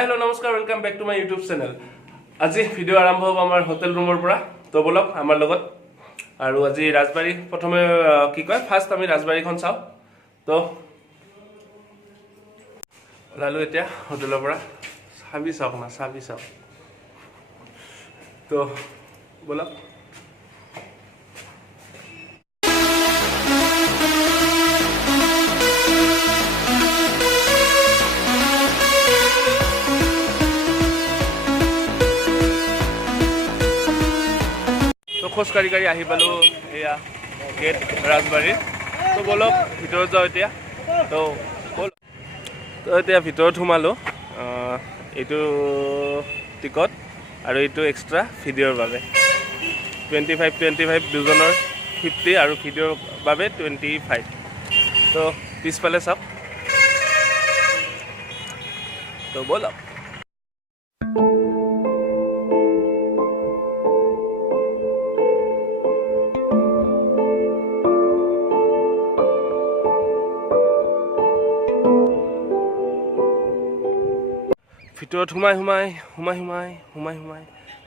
हाय hello नमस्कार welcome back to my YouTube channel. आज video आरम्भ हम आमार होटेल रूमर পৰা तो बोलक आमार লগত আৰু আজি राजबाड़ी प्रथमे কি কয় ফাৰ্স্ট আমি राजबाड़ीখন চাও तो লালু এতিয়া হোটেলৰ পৰা চাবি চাওক না চাবি চাওক तो बोलक खोज काढ़ी काढ़ी आही पालो एया गेट राजबाड़ी तो बोलक भीतर जाओ एतिया तो बोल तो एतिया भीतर सोमालो एटू टिकट और एटू एक्सट्रा भिडिओर बारे 25 दुजনৰ 50 और भिडिओर बारे 25 तो पिछफाले चाওক तो बोलक ভিতৰত সোমাই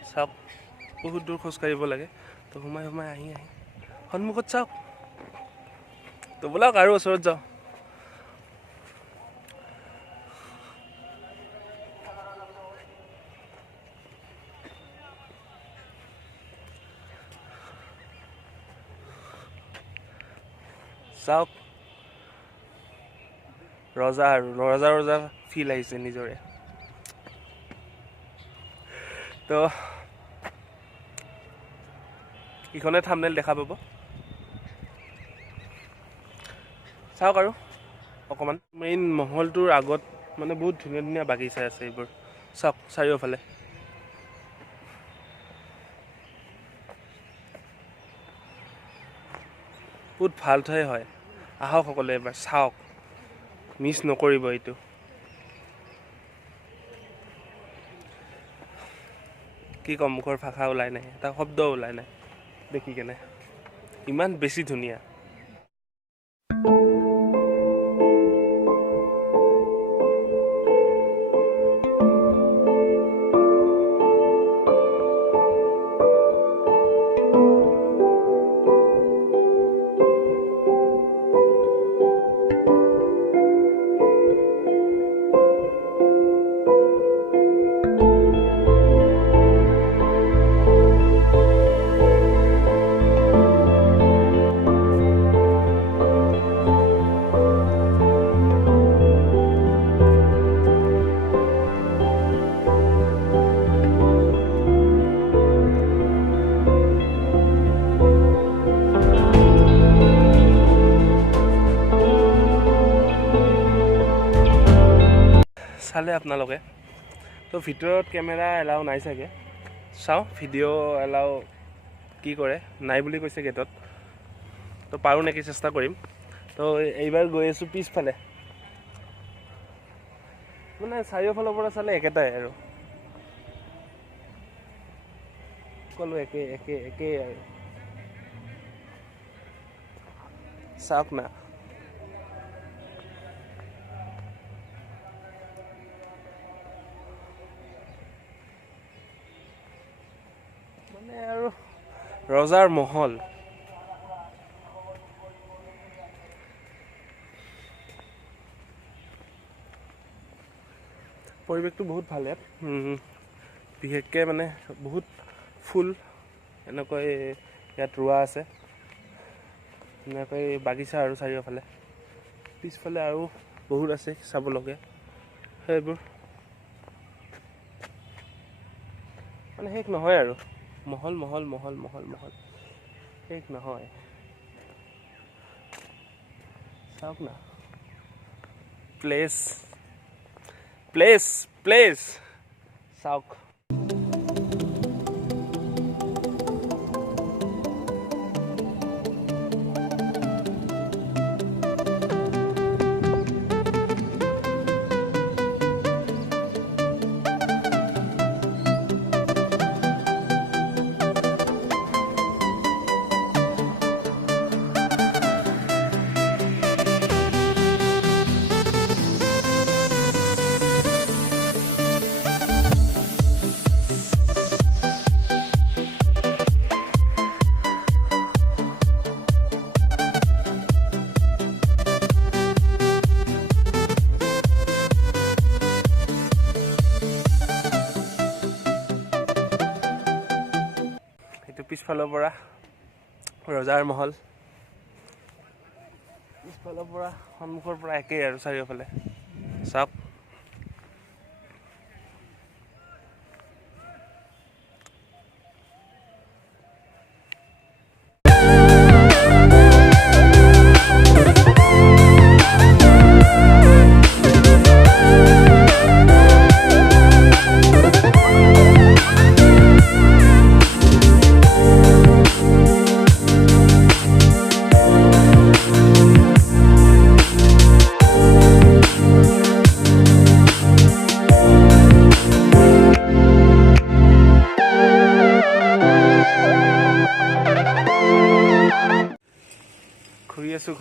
চাওক বহুত দূৰ খোজ কাঢ়িব লাগে তো সোমাই আহি সন্মুখত চাওক তো বলক আৰু ওচৰত যাওঁ চাওক ৰজা ফিল আহিছে নিজৰে तो इखने थाम्बनेल देखा पाब चाওক আৰু অকমান মেইন মহলটোৰ আগত মানে বহুত ধুনীয়া ধুনীয়া বাগিচা আছে এইবোৰ চাওক চাৰিওফালে বহুত ভাল ঠাই হয় আহক সকলোৱে এবাৰ চাওক মিছ নকৰিব এইটো কি কম মুখৰ ভাষা ওলাই নাই এটা শব্দ ওলাই নাই দেখি কেনে ইমান বেছি ধুনীয়া চালে আপোনালোকে তো ভিতৰত কেমেৰা এলাও নাই চাগে চাও ভিডিঅ' এলাও কি কৰে নাই বুলি কৈছে গেটত তো পাৰো নেকি চেষ্টা কৰিম তো এইবাৰ গৈ আছো পিছফালে মানে চাৰিওফালৰ পৰা চালে একেটাই আৰু সকলো একে আৰু চাওক না মানে আৰু ৰজাৰ মহল পৰিৱেশটো বহুত ভাল ইয়াত বিশেষকৈ মানে বহুত ফুল এনেকৈ ইয়াত ৰোৱা আছে এনেকৈ বাগিচা আৰু চাৰিওফালে পিছফালে আৰু বহুত আছে চাবলগীয়া সেইবোৰ মানে শেষ নহয় আৰু মহল শেষ নহয় চাওক না প্লেচ চাওক এইটো পিছফালৰ পৰা ৰজাৰ মহল, পিছফালৰ পৰা সন্মুখৰ পৰা একেই আৰু চাৰিওফালে চাওক।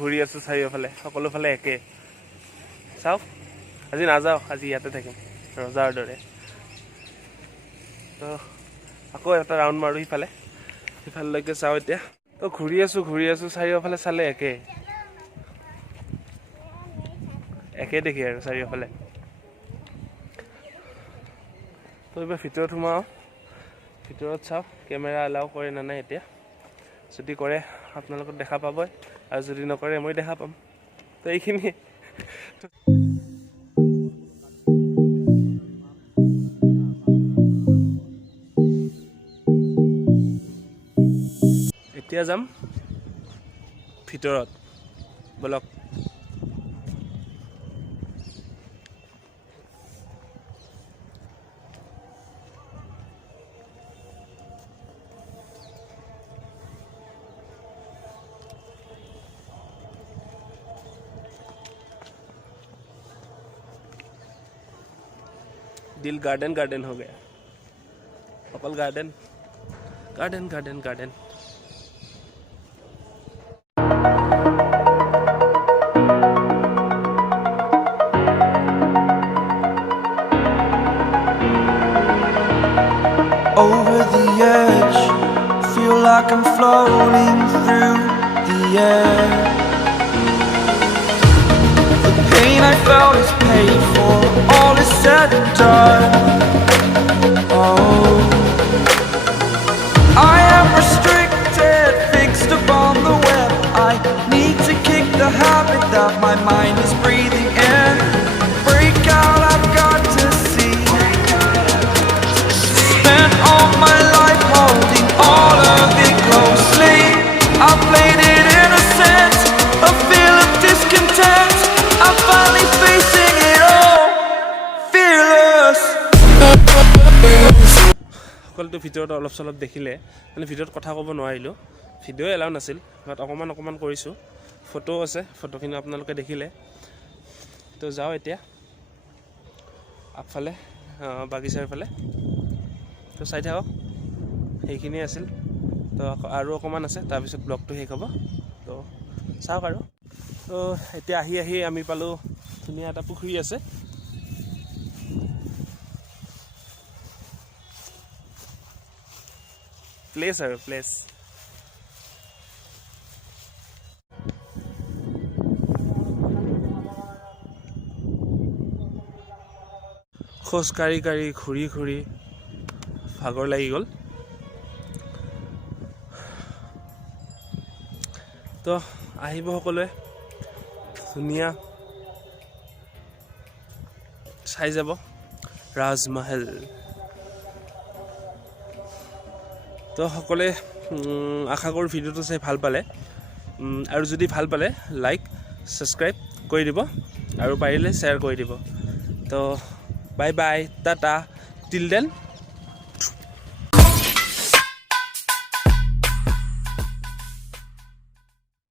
ঘূৰি আছোঁ চাৰিওফালে, সকলোফালে একে চাওক। আজি নাযাওঁ, আজি ইয়াতে থাকিম ৰজাৰ দৰে। তো আকৌ এটা ৰাউণ্ড মাৰোঁ সিফাললৈকে চাওঁ এতিয়া। তো ঘূৰি আছোঁ চাৰিওফালে চালে একে দেখি আৰু চাৰিওফালে। তো এইবাৰ ভিতৰত সোমাওঁ, ভিতৰত চাওক কেমেৰা এলাউ কৰে নে নাই এতিয়া। যদি কৰে আপোনালোকক দেখা পাবই, আৰু যদি নকৰে মই দেখা পাম। তো এইখিনিয়ে। এতিয়া যাম ভিতৰত, বলক। दिल गार्डन गार्डन हो गया, अकल garden garden garden garden. Over the edge, feel like I'm floating through the air. The pain I felt is paid for, all is said and done. Oh, I am restricted, fixed upon the web. I need to kick the habit that my mind is breathing in. Break out, I've got to see. Spent all my life holding all of it closely. I played it innocent, a feel of discontent. I'm finally facing it all, fearless. সকলোটো ভিতৰত অলপ চলপ দেখিলে, মানে ভিতৰত কথা ক'ব নোৱাৰিলোঁ, video' allow নাছিল, বাট অকণমান কৰিছোঁ। ফটো আছে, ফটোখিনি আপোনালোকে দেখিলে। তো যাওঁ এতিয়া আগফালে, বাগিচাৰ ফালে। তো চাই থাকক, সেইখিনিয়ে আছিল। তো আৰু অকণমান আছে, তাৰপিছত ব্লগটো শেষ হ'ব। তো চাওক আৰু। তো এতিয়া আহি আমি পালোঁ ধুনীয়া এটা পুখুৰী আছে। প্লেচ আৰু প্লেচ। খোজ কাঢ়ি ঘূৰি ভাগৰ লাগি গ'ল। তো আহিব সকলোৱে, ধুনীয়া চাই যাব ৰাজমহল। তো সকলোৱে আশা কৰোঁ ভিডিঅ'টো চাই ভাল পালে, আৰু যদি ভাল পালে লাইক ছাবস্ক্ৰাইব কৰি দিব, আৰু পাৰিলে শ্বেয়াৰ কৰি দিব। তো bye bye, Tata, till then.